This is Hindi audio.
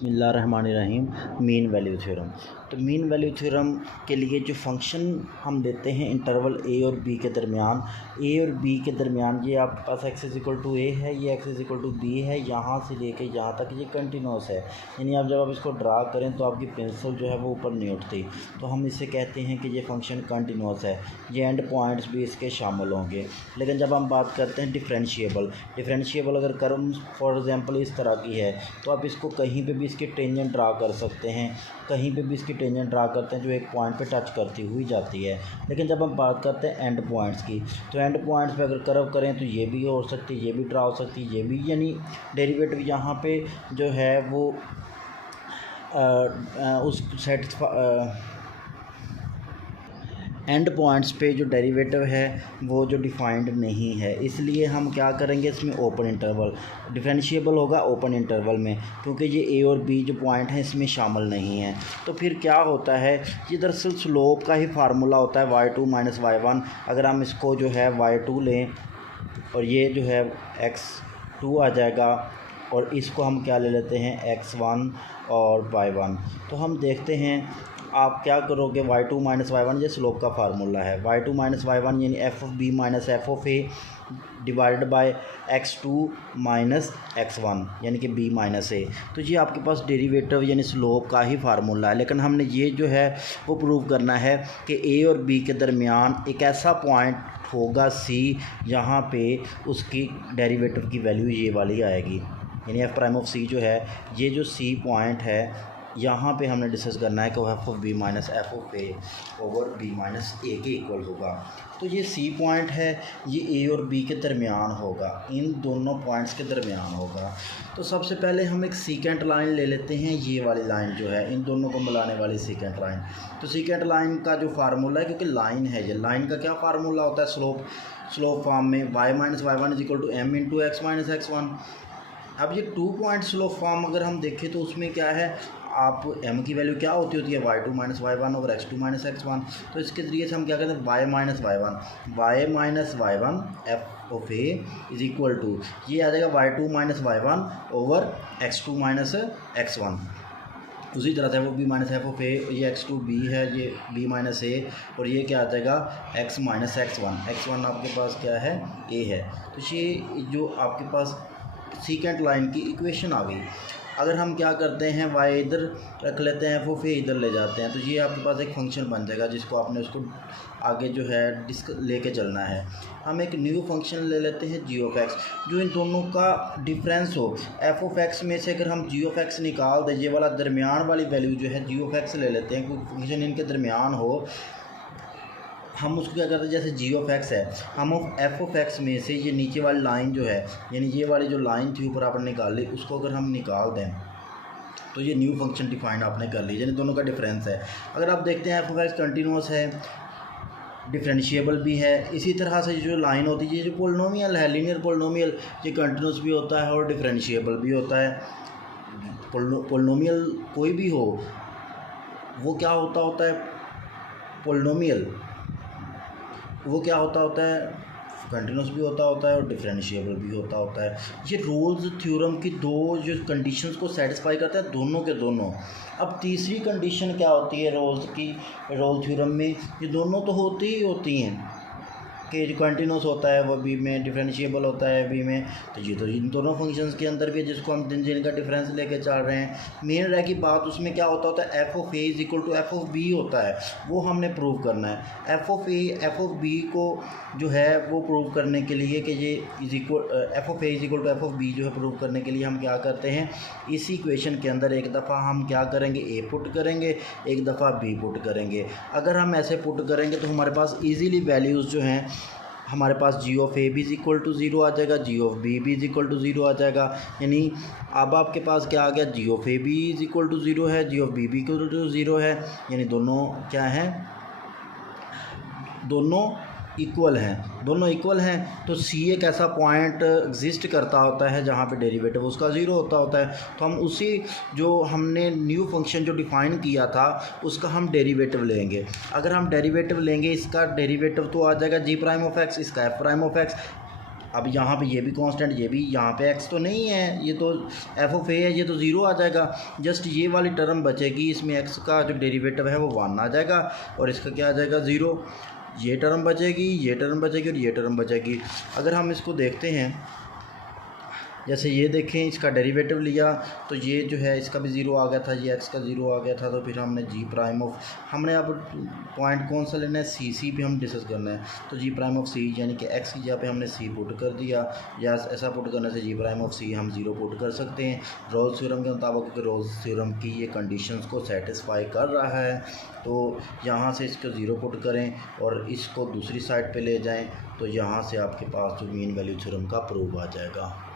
बिस्मिल्लाहिर्रहमानिर्रहीम। Mean value theorem. तो मीन वैल्यू थ्योरम के लिए जो फंक्शन हम देते हैं इंटरवल ए और बी के दरमियान, ए और बी के दरमियान ये आपके पास x इज़ टू ए है, ये x इज़ टू बी है, यहाँ से लेके यहाँ तक ये कंटिन्यूस है। यानी आप जब आप इसको ड्रा करें तो आपकी पेंसिल जो है वो ऊपर नहीं उठती, तो हम इसे कहते हैं कि ये फंक्शन कंटिन्यूस है। ये एंड पॉइंट्स भी इसके शामिल होंगे। लेकिन जब हम बात करते हैं डिफरेंशिएबल अगर कर्व फॉर एग्जांपल इस तरह की है तो आप इसको कहीं पे भी इसके टेंजेंट ड्रा कर सकते हैं, कहीं पे भी इसकी टेंजेंट ड्रा करते हैं जो एक पॉइंट पे टच करती हुई जाती है। लेकिन जब हम बात करते हैं एंड पॉइंट्स की, तो एंड पॉइंट्स पे अगर कर्व करें तो ये भी हो सकती है, ये भी ड्रा हो सकती है, ये भी, यानी डेरिवेटिव यहाँ पे जो है वो उस एंड पॉइंट्स पे जो डेरिवेटिव है वो जो डिफाइंड नहीं है। इसलिए हम क्या करेंगे, इसमें ओपन इंटरवल डिफरेंशिएबल होगा ओपन इंटरवल में, क्योंकि ये ए और बी जो पॉइंट हैं इसमें शामिल नहीं है। तो फिर क्या होता है, ये दरअसल स्लोप का ही फार्मूला होता है y2 माइनस y1। अगर हम इसको जो है y2 लें और ये जो है x2 आ जाएगा और इसको हम क्या ले लेते हैं x1 और y1, तो हम देखते हैं आप क्या करोगे, y2 माइनस y1 ये स्लोप का फार्मूला है। y2 माइनस y1 यानी f of B minus F of a divided by x2 minus x1 यानी कि b माइनस ए। तो ये आपके पास डेरिवेटिव यानी स्लोप का ही फार्मूला है। लेकिन हमने ये जो है वो प्रूव करना है कि a और b के दरमियान एक ऐसा पॉइंट होगा c, यहाँ पे उसकी डेरिवेटिव की वैल्यू ये वाली आएगी, यानी एफ प्राइम ऑफ सी जो है, ये जो c पॉइंट है यहाँ पे हमने डिस्कस करना है कि F of B minus F of A over B minus A के इक्वल होगा। तो ये सी पॉइंट है, ये ए और बी के दरमियान होगा, इन दोनों पॉइंट्स के दरमियान होगा। तो सबसे पहले हम एक सीकेंट लाइन ले लेते हैं, ये वाली लाइन जो है इन दोनों को मिलाने वाली सीकेंट लाइन। तो सीकेंट लाइन का जो फार्मूला है, क्योंकि लाइन है ये, लाइन का क्या फार्मूला होता है, स्लोप फॉर्म में y minus y1 is equal to m into x minus x1। अब ये 2 पॉइंट स्लोप फॉर्म अगर हम देखें तो उसमें क्या है, आप m की वैल्यू क्या होती है y2 माइनस y1 और x2 माइनस x1। तो इसके ज़रिए से हम क्या कहते हैं, y minus y1 f of a is equal to ये आ जाएगा y2 minus y1 over x2 minus x1। उसी तरह से वो b माइनस एफ ऑफ ए, ये x2 b है, ये b माइनस ए, और ये क्या आ जाएगा x माइनस x1 आपके पास क्या है, a है। तो ये जो आपके पास सीकेंट लाइन की इक्वेशन आ गई। अगर हम क्या करते हैं, y इधर रख लेते हैं, एफ ऑफ ए इधर ले जाते हैं, तो ये आपके पास एक फंक्शन बन जाएगा जिसको आपने उसको आगे जो है लेके चलना है। हम एक न्यू फंक्शन ले लेते हैं जी ऑफ एक्स, जो इन दोनों का डिफरेंस हो। एफ ऑफ एक्स में से अगर हम जी ऑफ एक्स निकाल दें, ये वाला दरमियान वाली वैल्यू जो है जी ऑफ एक्स ले लेते हैं, कोई फंक्शन इनके दरमियान हो, हम उसको क्या करते हैं, जैसे जी ऑफ एक्स है, हम एफ ऑफ एक्स में से ये नीचे वाली लाइन जो है, यानी ये वाली जो लाइन थी ऊपर आपने निकाली, उसको अगर हम निकाल दें तो ये न्यू फंक्शन डिफाइंड आपने कर ली, यानी दोनों का डिफरेंस है। अगर आप देखते हैं एफ ऑफ एक्स कंटिन्यूस है, डिफरेंशिएबल भी है। इसी तरह से जो लाइन होती है, ये जो पोलिनोमियल है, लीनियर पोलिनोमियल, ये कंटिन्यूस भी होता है और डिफरेंशिएबल भी होता है। पोलिनोमियल कोई भी हो, वो क्या होता है, पोलिनोमियल वो क्या होता है, कंटिन्यूस भी होता है और डिफरेंशिएबल भी होता है। ये रोल्स थ्योरम की दो जो कंडीशंस को सेटिस्फाई करता है, दोनों के दोनों। अब तीसरी कंडीशन क्या होती है रोल थ्योरम में, ये दोनों तो होती हैं कि जो कंटिन्यूस होता है वो बी में, डिफरेंशिएबल होता है बी में। तो ये तो इन दोनों फंक्शंस के अंदर भी, जिसको हम जिनका डिफरेंस लेके चल रहे हैं, मेन रह की बात उसमें क्या होता है, f of a is equal to f of b होता है, वो हमने प्रूव करना है। F of a f of b को जो है वो प्रूव करने के लिए कि ये is equal f of a is equal to f of b जो है प्रूव करने के लिए हम क्या करते हैं, इस इक्वेशन के अंदर एक दफ़ा हम क्या करेंगे, ए पुट करेंगे, एक दफ़ा बी पुट करेंगे। अगर हम ऐसे पुट करेंगे तो हमारे पास ईजीली वैल्यूज़ जो हैं, हमारे पास जी ऑफ ए भी इज इक्वल टू ज़ीरो आ जाएगा, जी ऑफ बी भी इज इक्वल टू ज़ीरो आ जाएगा। यानी अब आपके पास क्या आ गया, जी ऑफ ए भी इज इक्वल टू ज़ीरो है, जी ऑफ बी भी इक्वल टू ज़ीरो है, यानी दोनों क्या हैं, दोनों इक्वल हैं। तो सी एक ऐसा पॉइंट एग्जिस्ट करता होता है जहाँ पे डेरिवेटिव उसका ज़ीरो होता है। तो हम उसी जो हमने न्यू फंक्शन जो डिफ़ाइन किया था उसका हम डेरिवेटिव लेंगे। अगर हम डेरिवेटिव लेंगे, इसका डेरिवेटिव तो आ जाएगा जी प्राइम ऑफ एक्स, इसका एफ प्राइम ऑफ एक्स, अब यहाँ पे ये भी कांस्टेंट, ये भी, यहाँ पे x तो नहीं है, ये तो एफ ऑफ ए है, ये तो ज़ीरो आ जाएगा। जस्ट ये वाली टर्म बचेगी, इसमें x का जो डेरिवेटिव है वो 1 आ जाएगा और इसका क्या आ जाएगा 0। ये टर्म बचेगी, ये टर्म बचेगी और ये टर्म बचेगी। अगर हम इसको देखते हैं, जैसे ये देखें, इसका डेरिवेटिव लिया तो ये जो है इसका भी ज़ीरो आ गया था, ये x का ज़ीरो आ गया था, तो फिर हमने जी प्राइम ऑफ, हमने अब पॉइंट कौन सा लेना है, सी पे हम डिस्कस करना है। तो जी प्राइम ऑफ सी यानी कि x की जगह पे हमने सी पुट कर दिया, या ऐसा पुट करने से जी प्राइम ऑफ सी हम 0 पुट कर सकते हैं रोल्स थ्योरम के मुताबिक, क्योंकि रोल्स थ्योरम की ये कंडीशंस को सेटिस्फाई कर रहा है। तो यहाँ से इसको 0 पुट करें और इसको दूसरी साइड पे ले जाएं, तो यहाँ से आपके पास जो मीन वैल्यू थ्योरम का प्रूफ आ जाएगा।